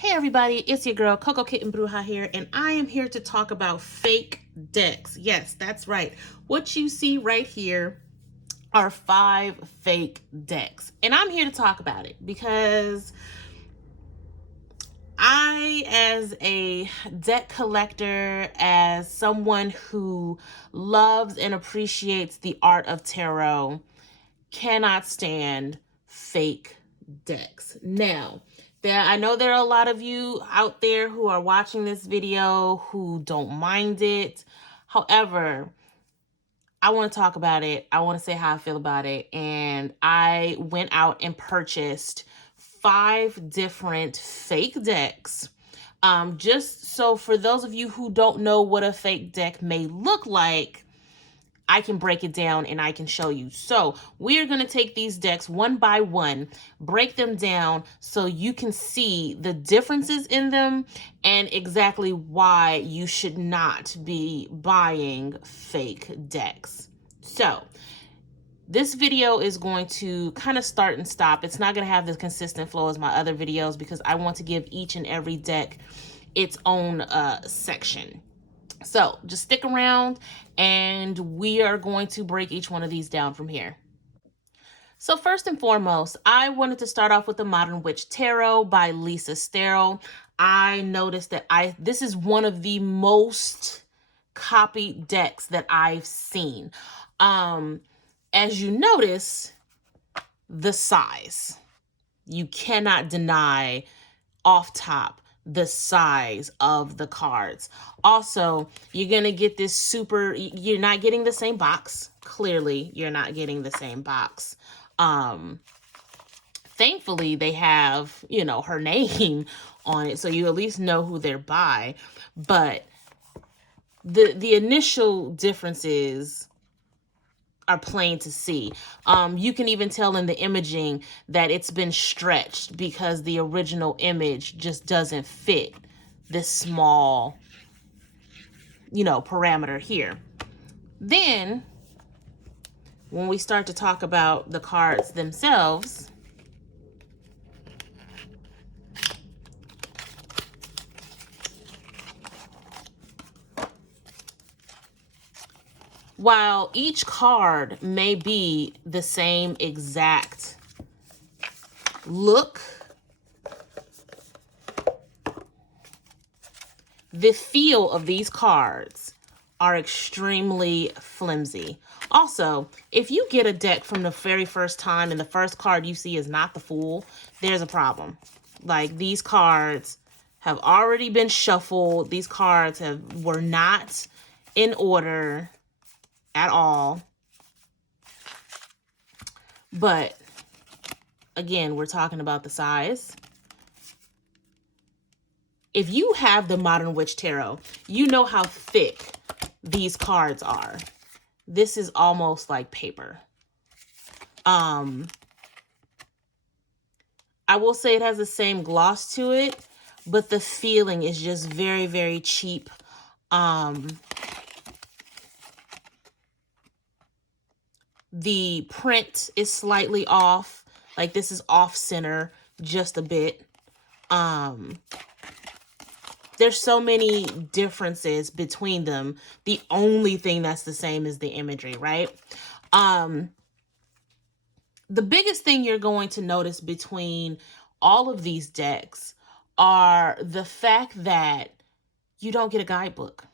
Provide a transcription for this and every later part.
Hey everybody, it's your girl Coco Kitten Bruja here, and I am here to talk about fake decks. Yes, that's right. What you see right here are 5 fake decks, and I'm here to talk about it because I, as a deck collector, as someone who loves and appreciates the art of tarot, cannot stand fake decks. Now, I know there are a lot of you out there who are watching this video who don't mind it. However, I want to talk about it. I want to say how I feel about it. And I went out and purchased 5 different fake decks. Just so for those of you who don't know what a fake deck may look like, I can break it down and I can show you. So we are going to take these decks one by one, break them down so you can see the differences in them and exactly why you should not be buying fake decks. So this video is going to kind of start and stop. It's not going to have the consistent flow as my other videos because I want to give each and every deck its own section. So just stick around and we are going to break each one of these down from here. So first and foremost, I wanted to start off with the Modern Witch Tarot by Lisa Sterle. I noticed that this is one of the most copied decks that I've seen. As you notice, the size. You cannot deny off top the size of the cards. Also, you're going to get this you're not getting the same box. Clearly, you're not getting the same box. Thankfully, they have, her name on it, so you at least know who they're by. But the initial differences are plain to see. You can even tell in the imaging that it's been stretched because the original image just doesn't fit this small, parameter here. Then, when we start to talk about the cards themselves, while each card may be the same exact look, the feel of these cards are extremely flimsy. Also, if you get a deck from the very first time and the first card you see is not the Fool, there's a problem. Like, these cards have already been shuffled. These cards were not in order at all. But again, we're talking about the size. If you have the Modern Witch Tarot, you know how thick these cards are. This is almost like paper. I will say it has the same gloss to it, but the feeling is just very, very cheap. The print is slightly off. Like, this is off center just a bit. There's so many differences between them. The only thing that's the same is the imagery, right? The biggest thing you're going to notice between all of these decks are the fact that you don't get a guidebook.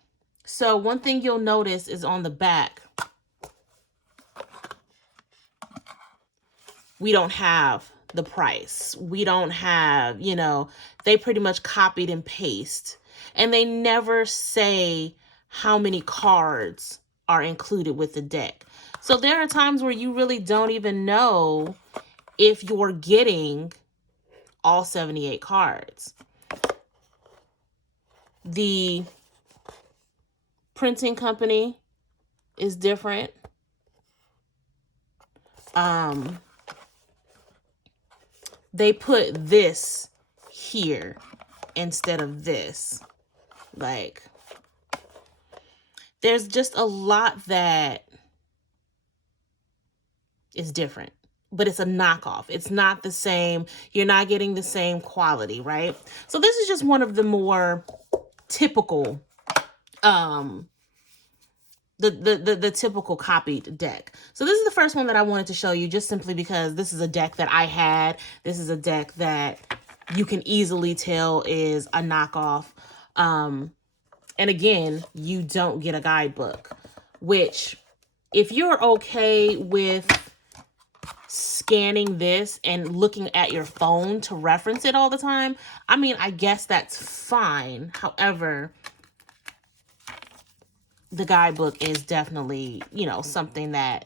So one thing you'll notice is on the back, we don't have the price. We don't have, they pretty much copied and paste. And they never say how many cards are included with the deck. So there are times where you really don't even know if you're getting all 78 cards. The printing company is different. They put this here instead of this. Like, there's just a lot that is different. but it's a knockoff. It's not the same. You're not getting the same quality, right? So this is just one of the more typical, the typical copied deck. So this is the first one that I wanted to show you, just simply because this is a deck that I had. This is a deck that you can easily tell is a knockoff. And again, you don't get a guidebook, which if you're okay with scanning this and looking at your phone to reference it all the time, I mean, I guess that's fine. However, the guidebook is definitely, you know, something that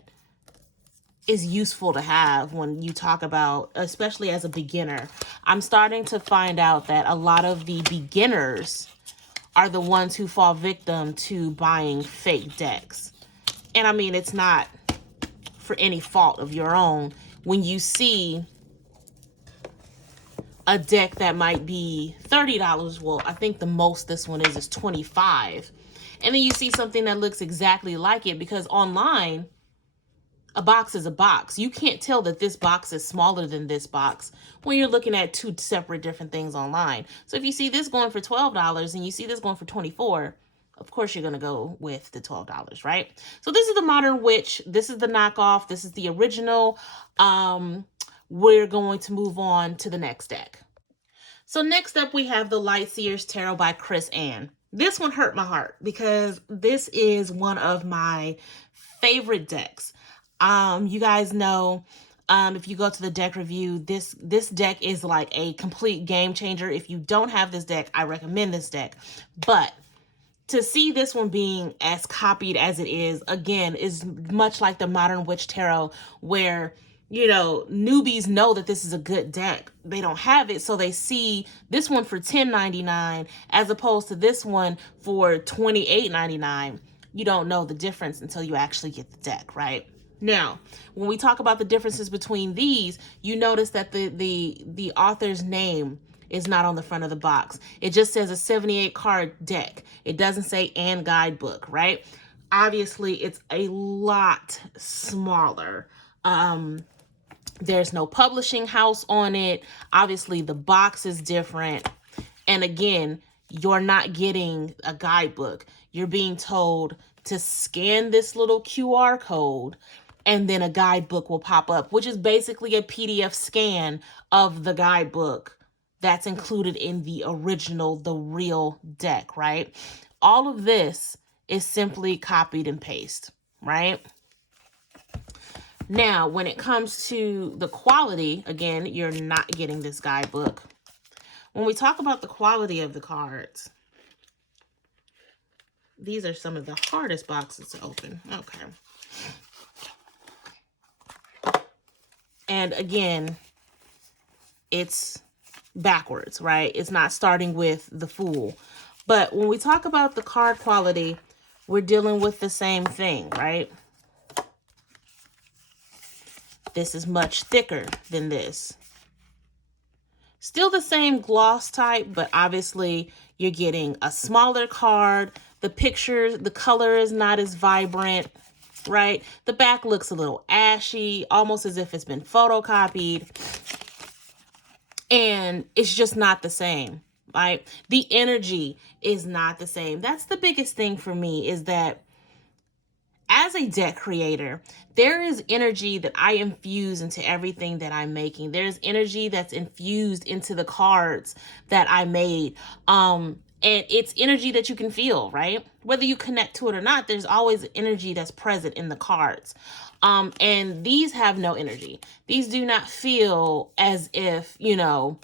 is useful to have when you talk about, especially as a beginner. I'm starting to find out that a lot of the beginners are the ones who fall victim to buying fake decks. And I mean, it's not for any fault of your own. When you see a deck that might be $30, well, I think the most this one is $25. And then you see something that looks exactly like it, because online, a box is a box. You can't tell that this box is smaller than this box when you're looking at two separate different things online. So if you see this going for $12 and you see this going for $24, of course you're going to go with the $12, right? So this is the Modern Witch. This is the knockoff. This is the original. We're going to move on to the next deck. So next up, we have the Lightseers Tarot by Chris Ann. This one hurt my heart because this is one of my favorite decks. You guys know, if you go to the deck review, this deck is like a complete game changer. If you don't have this deck, I recommend this deck. But to see this one being as copied as it is, again, is much like the Modern Witch Tarot, where, you know, newbies know that this is a good deck. They don't have it, so they see this one for $10.99 as opposed to this one for $28.99. You don't know the difference until you actually get the deck, right? Now, when we talk about the differences between these, you notice that the author's name is not on the front of the box. It just says a 78 card deck. It doesn't say "and guidebook," right? Obviously, it's a lot smaller. There's no publishing house on it. Obviously, the box is different. And again, you're not getting a guidebook. You're being told to scan this little QR code and then a guidebook will pop up, which is basically a PDF scan of the guidebook that's included in the original, the real deck, right? All of this is simply copied and paste, right? Now, when it comes to the quality, again, you're not getting this guidebook. When we talk about the quality of the cards, these are some of the hardest boxes to open. Okay. And again, it's backwards, right? It's not starting with the Fool. But when we talk about the card quality, we're dealing with the same thing, right? This is much thicker than this. Still the same gloss type, but obviously you're getting a smaller card. The picture, the color is not as vibrant, right? The back looks a little ashy, almost as if it's been photocopied. And it's just not the same, right? The energy is not the same. That's the biggest thing for me, is that as a deck creator, there is energy that I infuse into everything that I'm making. There's energy that's infused into the cards that I made. And it's energy that you can feel, right? Whether you connect to it or not, there's always energy that's present in the cards. And these have no energy. These do not feel as if, you know,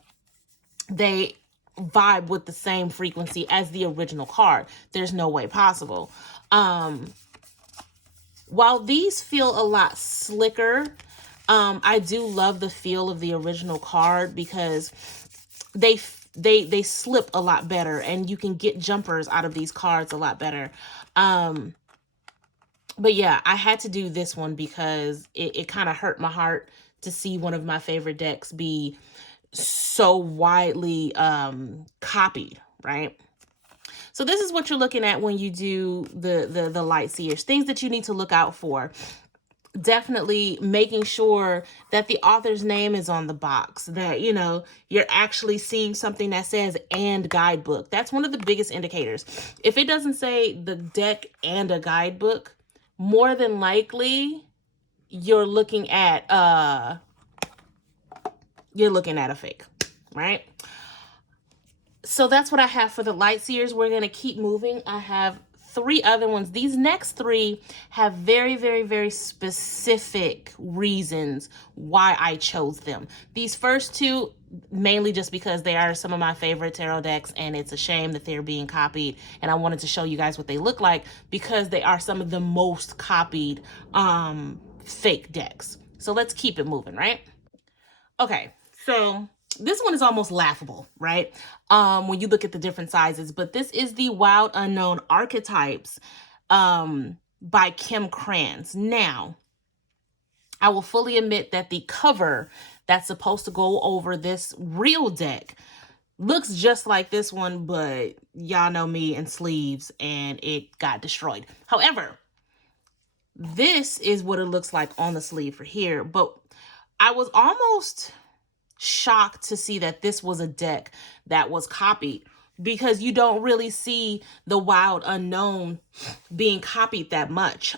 they vibe with the same frequency as the original card. There's no way possible. While these feel a lot slicker, I do love the feel of the original card because they slip a lot better and you can get jumpers out of these cards a lot better. But yeah, I had to do this one because it kind of hurt my heart to see one of my favorite decks be so widely copied, right? So this is what you're looking at when you do the Lightseers. Things that you need to look out for. definitely making sure that the author's name is on the box, that, you know, you're actually seeing something that says "and guidebook." That's one of the biggest indicators. If it doesn't say the deck and a guidebook, more than likely you're looking at a fake, right? So that's what I have for the light seers. We're going to keep moving. I have 3 other ones. These next 3 have very, very, very specific reasons why I chose them. These first 2, mainly just because they are some of my favorite tarot decks, and it's a shame that they're being copied. And I wanted to show you guys what they look like because they are some of the most copied fake decks. So let's keep it moving, right? Okay, so this one is almost laughable, right? When you look at the different sizes, but this is the Wild Unknown Archetypes by Kim Krans. Now, I will fully admit that the cover that's supposed to go over this real deck looks just like this one, but y'all know me and sleeves, and it got destroyed. However, this is what it looks like on the sleeve for here, but I was almost shocked to see that this was a deck that was copied, because you don't really see the Wild Unknown being copied that much.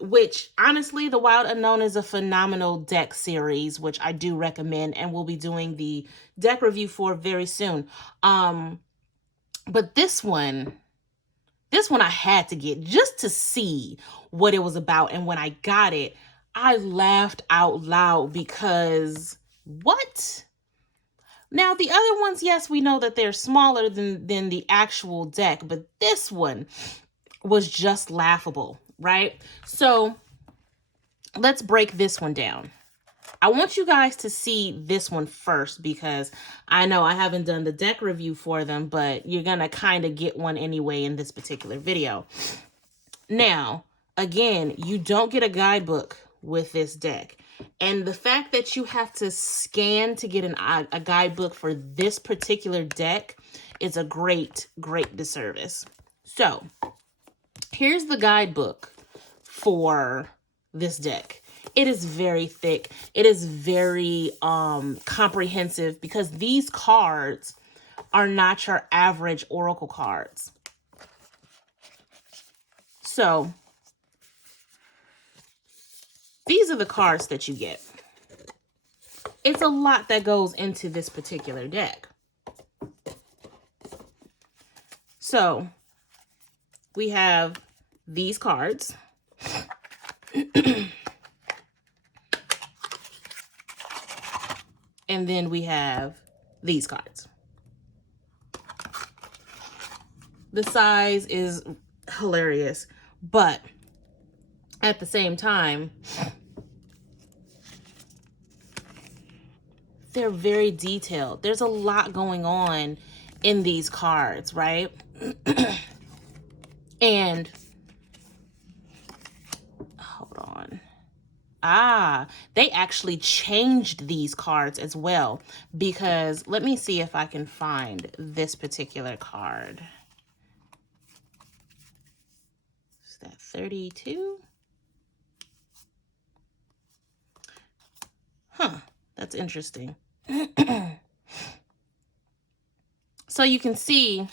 Which honestly, the Wild Unknown is a phenomenal deck series, which I do recommend, and we'll be doing the deck review for very soon. But this one I had to get just to see what it was about. And when I got it, I laughed out loud because what? Now, the other ones, yes, we know that they're smaller than the actual deck, but this one was just laughable, right? So let's break this one down. I want you guys to see this one first, because I know I haven't done the deck review for them, but you're going to kind of get one anyway in this particular video. Now, again, you don't get a guidebook with this deck. And the fact that you have to scan to get a guidebook for this particular deck is a great, great disservice. So, here's the guidebook for this deck. It is very thick. It is very comprehensive, because these cards are not your average oracle cards. So, these are the cards that you get. It's a lot that goes into this particular deck. So, we have these cards. And then we have these cards. The size is hilarious, but at the same time, they're very detailed. There's a lot going on in these cards, right? And hold on. They actually changed these cards as well, because let me see if I can find this particular card. Is that 32? Huh, that's interesting. So you can see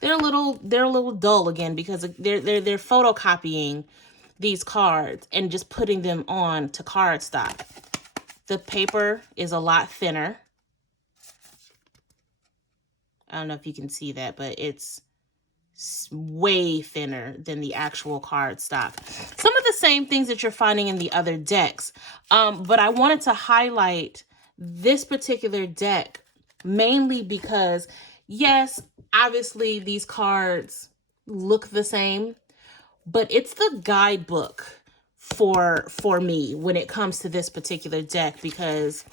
they're a little dull again, because they're photocopying these cards and just putting them on to cardstock. The paper is a lot thinner. I don't know if you can see that, but it's way thinner than the actual cardstock. Some of the same things that you're finding in the other decks. But I wanted to highlight this particular deck mainly because, yes, obviously these cards look the same, but it's the guidebook for me when it comes to this particular deck, because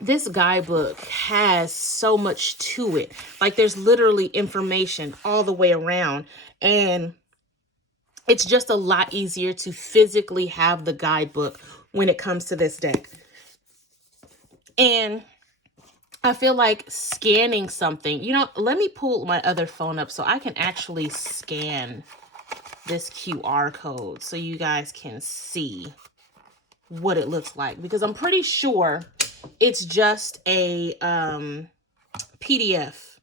this guidebook has so much to it. Like, there's literally information all the way around, and it's just a lot easier to physically have the guidebook when it comes to this deck. And I feel like scanning something, you know, let me pull my other phone up so I can actually scan this QR code so you guys can see what it looks like, because I'm pretty sure it's just a PDF.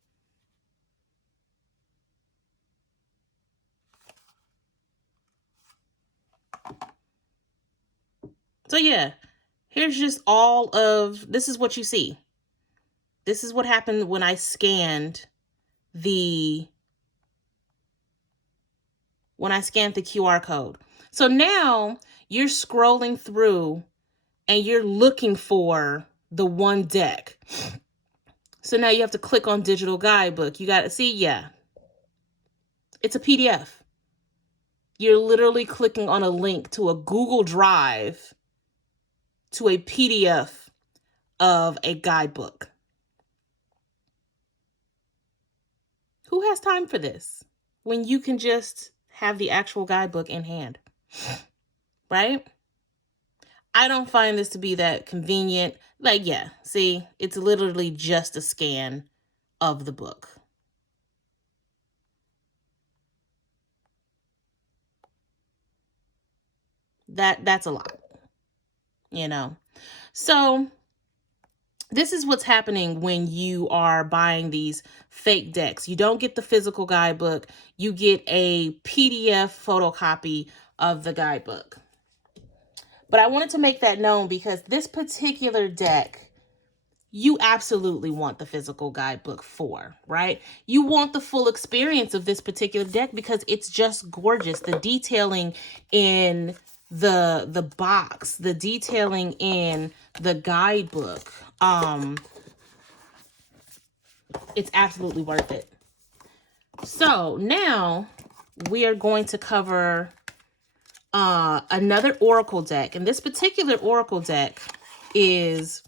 So yeah, here's just all of, this is what you see. This is what happened when I scanned the QR code. So now you're scrolling through and you're looking for the one deck. So now you have to click on digital guidebook. You got to see, yeah, it's a PDF. You're literally clicking on a link to a Google Drive to a PDF of a guidebook. Who has time for this when you can just have the actual guidebook in hand? Right? I don't find this to be that convenient. Like, yeah, see, it's literally just a scan of the book. That's a lot, you know? So this is what's happening when you are buying these fake decks. You don't get the physical guidebook. You get a PDF photocopy of the guidebook. But I wanted to make that known because this particular deck, you absolutely want the physical guidebook for, right? You want the full experience of this particular deck because it's just gorgeous. The detailing in the box, the detailing in the guidebook, it's absolutely worth it. So now we are going to cover another Oracle deck. And this particular Oracle deck it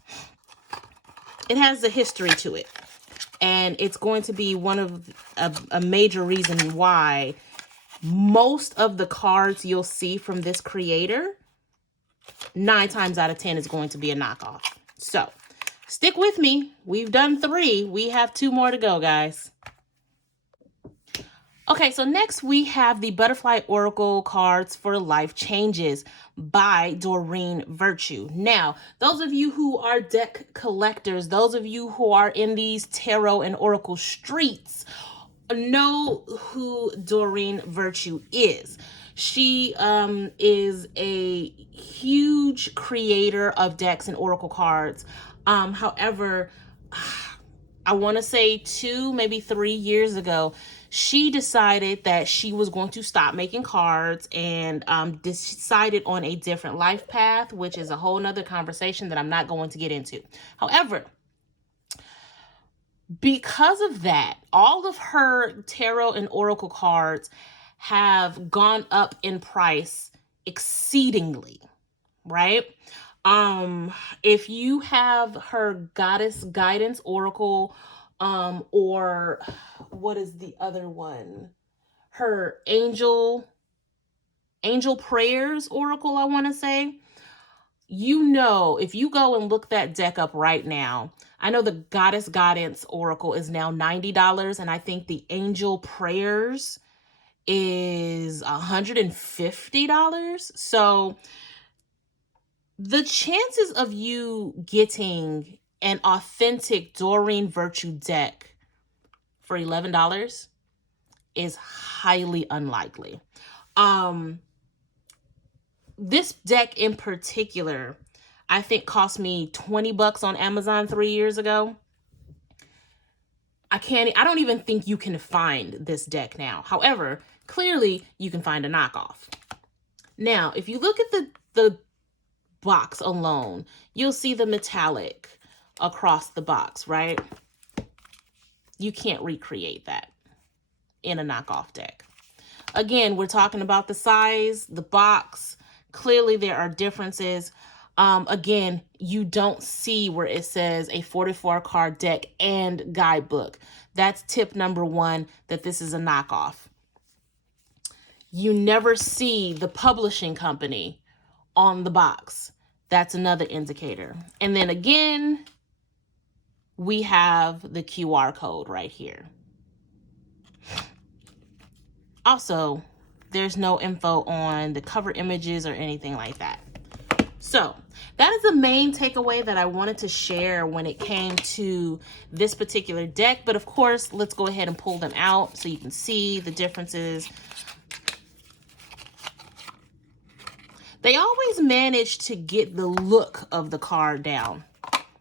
has a history to it. And it's going to be one of a major reason why most of the cards you'll see from this creator, 9 times out of 10 is going to be a knockoff. So stick with me. We've done 3. We have 2 more to go, guys. Okay, so next we have the Butterfly Oracle cards for Life Changes by Doreen Virtue. Now, those of you who are deck collectors, those of you who are in these tarot and oracle streets, know who Doreen Virtue is. She is a huge creator of decks and oracle cards. However, I want to say 2, maybe 3 years ago, she decided that she was going to stop making cards and decided on a different life path, which is a whole nother conversation that I'm not going to get into. However, because of that, all of her tarot and oracle cards have gone up in price exceedingly, right? If you have her Goddess Guidance Oracle, or what is the other one? Her Angel Prayers Oracle, I want to say. You know, if you go and look that deck up right now, I know the Goddess Guidance Oracle is now $90, and I think the Angel Prayers is $150. So the chances of you getting an authentic Doreen Virtue deck for $11 is highly unlikely. This deck in particular, I think cost me $20 on Amazon 3 years ago. I don't even think you can find this deck now. However, clearly you can find a knockoff. Now, if you look at the box alone, you'll see the metallic across the box, right? You can't recreate that in a knockoff deck. Again, we're talking about the size, the box. Clearly there are differences. Again, you don't see where it says a 44 card deck and guidebook. That's tip number 1, that this is a knockoff. You never see the publishing company on the box. That's another indicator. And then again, we have the QR code right here. Also, There's no info on the cover images or anything like that. So that is the main takeaway that I wanted to share when it came to this particular deck. But of course, let's go ahead and pull them out so you can see the differences. They always manage to get the look of the card down,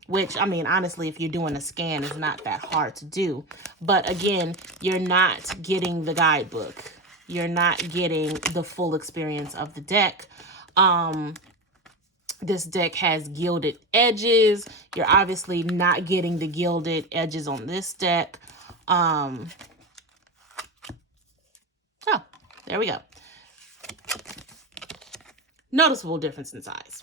which, I mean, honestly, if you're doing a scan, it's not that hard to do. But again, you're not getting the guidebook. You're not getting the full experience of the deck. This deck has gilded edges. You're obviously not getting the gilded edges on this deck. Oh, there we go. Noticeable difference in size.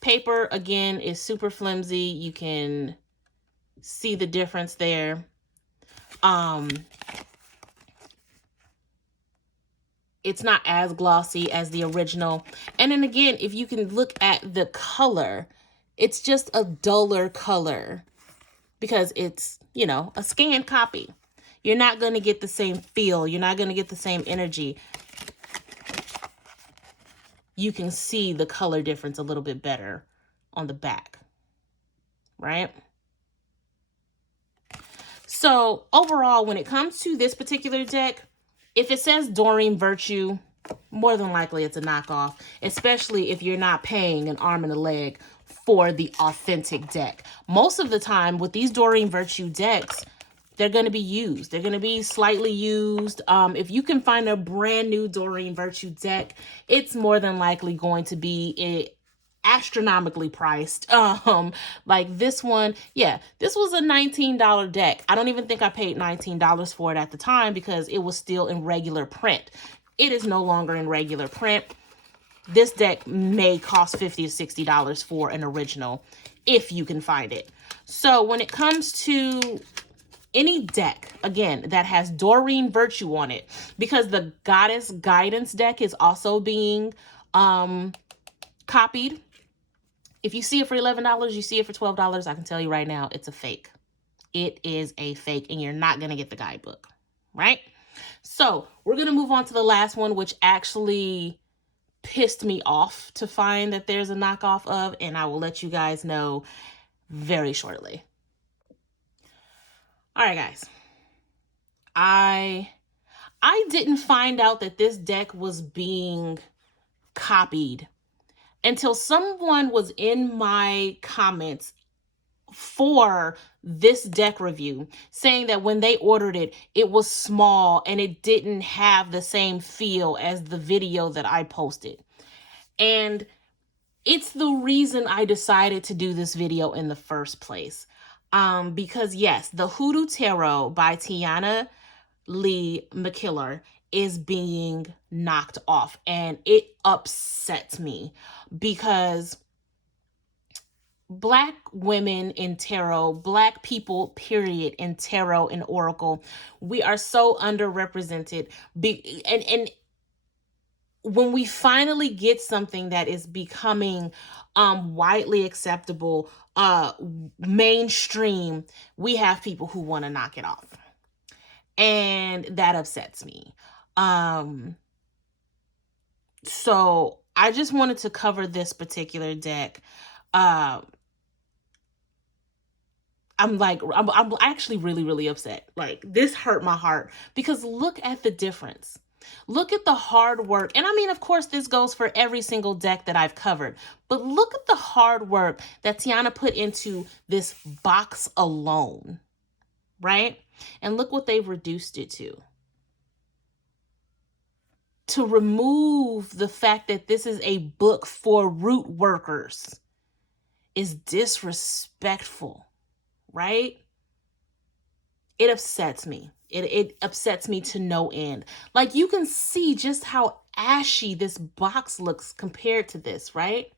Paper, again, is super flimsy. You can see the difference there. It's not as glossy as the original. And then again, if you can look at the color, it's just a duller color because it's, you know, a scanned copy. You're not going to get the same feel. You're not going to get the same energy. You can see the color difference a little bit better on the back, right? So overall, when it comes to this particular deck, if it says Doreen Virtue, more than likely it's a knockoff, especially if you're not paying an arm and a leg for the authentic deck. Most of the time with these Doreen Virtue decks, they're going to be used. They're going to be slightly used. If you can find a brand new Doreen Virtue deck, it's more than likely going to be astronomically priced. Like this one, yeah, this was a $19 deck. I don't even think I paid $19 for it at the time because it was still in regular print. It is no longer in regular print. This deck may cost $50 to $60 for an original if you can find it. So when it comes to any deck, again, that has Doreen Virtue on it, because the Goddess Guidance deck is also being copied. If you see it for $11, you see it for $12, I can tell you right now, it's a fake. It is a fake, and you're not going to get the guidebook, right? So we're going to move on to the last one, which actually pissed me off to find that there's a knockoff of, and I will let you guys know very shortly. All right, guys. I didn't find out that this deck was being copied until someone was in my comments for this deck review saying that when they ordered it, it was small and it didn't have the same feel as the video that I posted. And it's the reason I decided to do this video in the first place. Because yes, the Hoodoo Tarot by Tiana Lee McKillor is being knocked off, and it upsets me because Black women in tarot, Black people, period, in tarot and oracle, we are so underrepresented. And when we finally get something that is becoming widely acceptable, mainstream, we have people who want to knock it off. And that upsets me. So I just wanted to cover this particular deck. I'm actually really, really upset. Like, this hurt my heart because look at the difference. Look at the hard work. And I mean, of course, this goes for every single deck that I've covered, but look at the hard work that Tiana put into this box alone, right? And look what they've reduced it to. To remove the fact that this is a book for root workers is disrespectful, right? It upsets me. It upsets me to no end. Like, you can see just how ashy this box looks compared to this, right?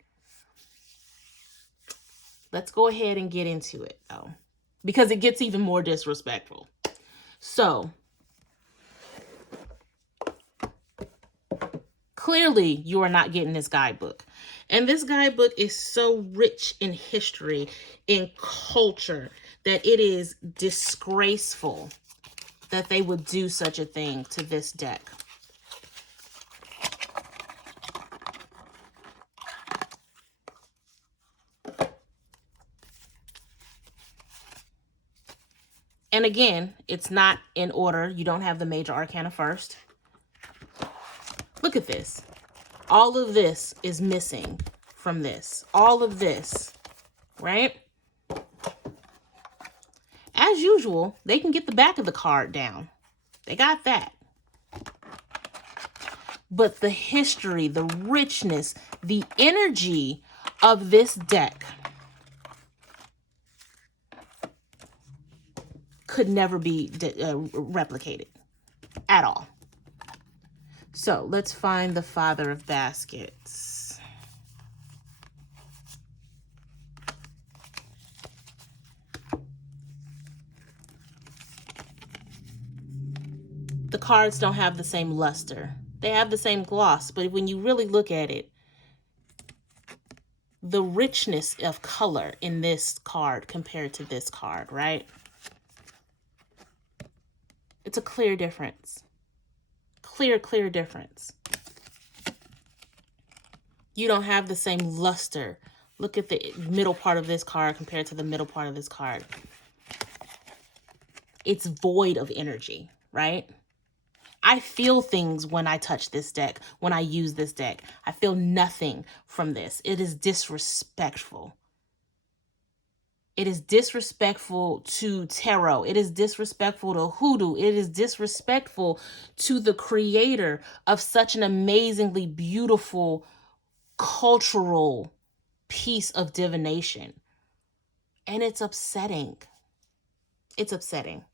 Let's go ahead and get into it, though, because it gets even more disrespectful. So, clearly, you are not getting this guidebook. And this guidebook is so rich in history, in culture, that it is disgraceful that they would do such a thing to this deck. And again, it's not in order. You don't have the major arcana first. Look at this. All of this is missing from this. All of this, right? As usual, they can get the back of the card down. They got that. But the history, the richness, the energy of this deck could never be replicated at all. So let's find the Father of Baskets. The cards don't have the same luster. They have the same gloss, but when you really look at it, the richness of color in this card compared to this card, right? It's a clear difference. Clear difference. You don't have the same luster. Look at the middle part of this card compared to the middle part of this card. It's void of energy, right? I feel things when I touch this deck, when I use this deck. I feel nothing from this. It is disrespectful. It is disrespectful to tarot. It is disrespectful to hoodoo. It is disrespectful to the creator of such an amazingly beautiful cultural piece of divination. And it's upsetting. It's upsetting.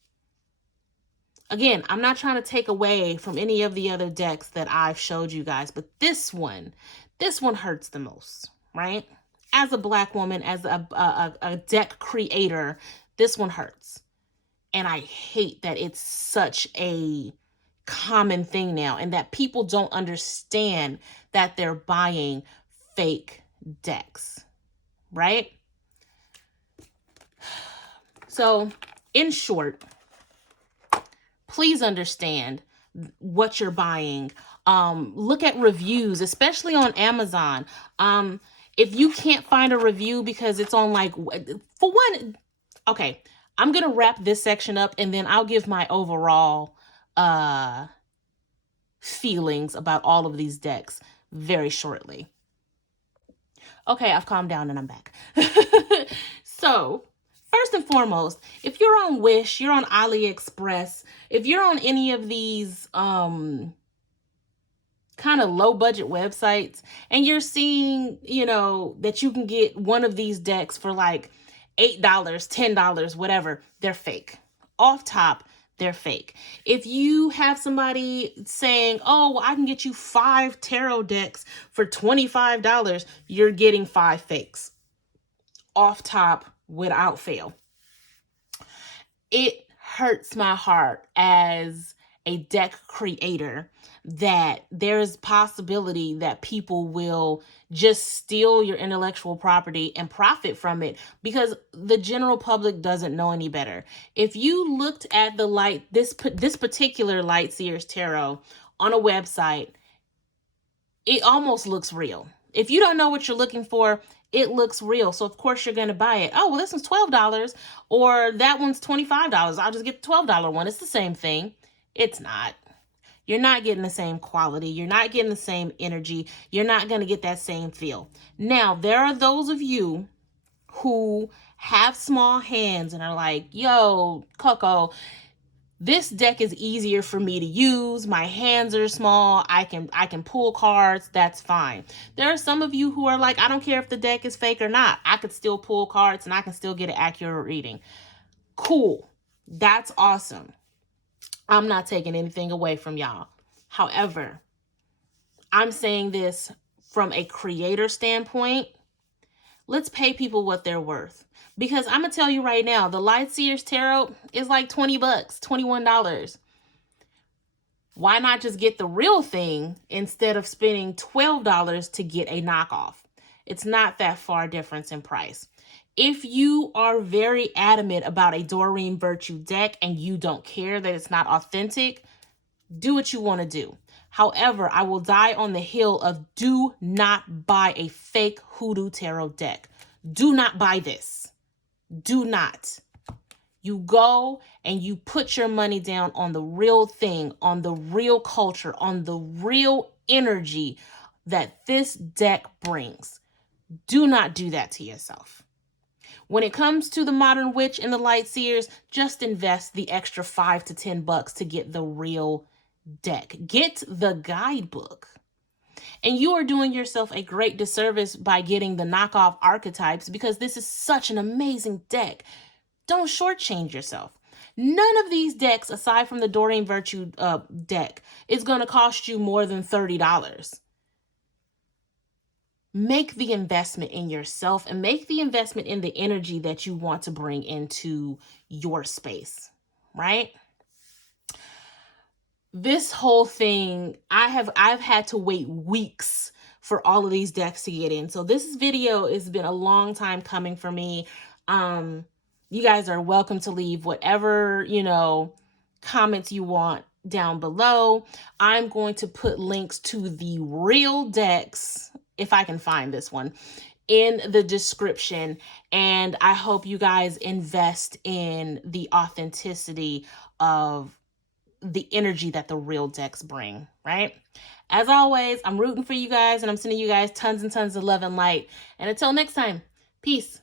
Again, I'm not trying to take away from any of the other decks that I've showed you guys, but this one hurts the most, right? As a Black woman, as a deck creator, this one hurts. And I hate that it's such a common thing now and that people don't understand that they're buying fake decks, right? So, in short, please understand what you're buying. Look at reviews, especially on Amazon. If you can't find a review because it's on for one, okay, I'm going to wrap this section up and then I'll give my overall feelings about all of these decks very shortly. Okay, I've calmed down and I'm back. So, first and foremost, if you're on Wish, you're on AliExpress, if you're on any of these kind of low budget websites and you're seeing, that you can get one of these decks for like $8, $10, whatever, they're fake. Off top, they're fake. If you have somebody saying, oh, well, I can get you 5 tarot decks for $25, you're getting 5 fakes. Off top, without fail. It hurts my heart as a deck creator that there's possibility that people will just steal your intellectual property and profit from it because the general public doesn't know any better. If you looked at this particular Light Seers Tarot on a website, it almost looks real. If you don't know what you're looking for, it looks real. So of course you're going to buy it. Oh, well, this one's $12 or that one's $25. I'll just get the $12 one. It's the same thing. It's not. You're not getting the same quality. You're not getting the same energy. You're not going to get that same feel. Now, there are those of you who have small hands and are like, yo, Coco, this deck is easier for me to use. My hands are small. I can pull cards. That's fine. There are some of you who are like, I don't care if the deck is fake or not. I could still pull cards and I can still get an accurate reading. Cool. That's awesome. I'm not taking anything away from y'all. However, I'm saying this from a creator standpoint. Let's pay people what they're worth. Because I'm going to tell you right now, the Light Seers Tarot is like $20, $21. Why not just get the real thing instead of spending $12 to get a knockoff? It's not that far difference in price. If you are very adamant about a Doreen Virtue deck and you don't care that it's not authentic, do what you want to do. However, I will die on the hill of do not buy a fake hoodoo tarot deck. Do not buy this. Do not. You go and you put your money down on the real thing, on the real culture, on the real energy that this deck brings. Do not do that to yourself. When it comes to the Modern Witch and the Light Seers, just invest the extra $5 to $10 to get the real deck. Get the guidebook. And you are doing yourself a great disservice by getting the knockoff archetypes, because this is such an amazing deck. Don't shortchange yourself. None of these decks, aside from the Doreen Virtue deck, is going to cost you more than $30. Make the investment in yourself and make the investment in the energy that you want to bring into your space, right? This whole thing, I've had to wait weeks for all of these decks to get in. So this video has been a long time coming for me. You guys are welcome to leave whatever, comments you want down below. I'm going to put links to the real decks, if I can find this one, in the description. And I hope you guys invest in the authenticity of the energy that the real decks bring, right? As always, I'm rooting for you guys, and I'm sending you guys tons and tons of love and light. And until next time, peace.